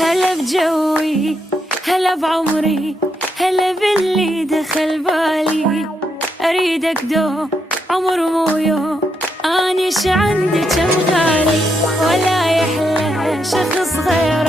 هلا بجوي، هلا بعمري، هلا باللي دخل بالي. أريدك دوم عمر مو يوم، أني ش عندي كم غالي، ولا يحلى شخص غير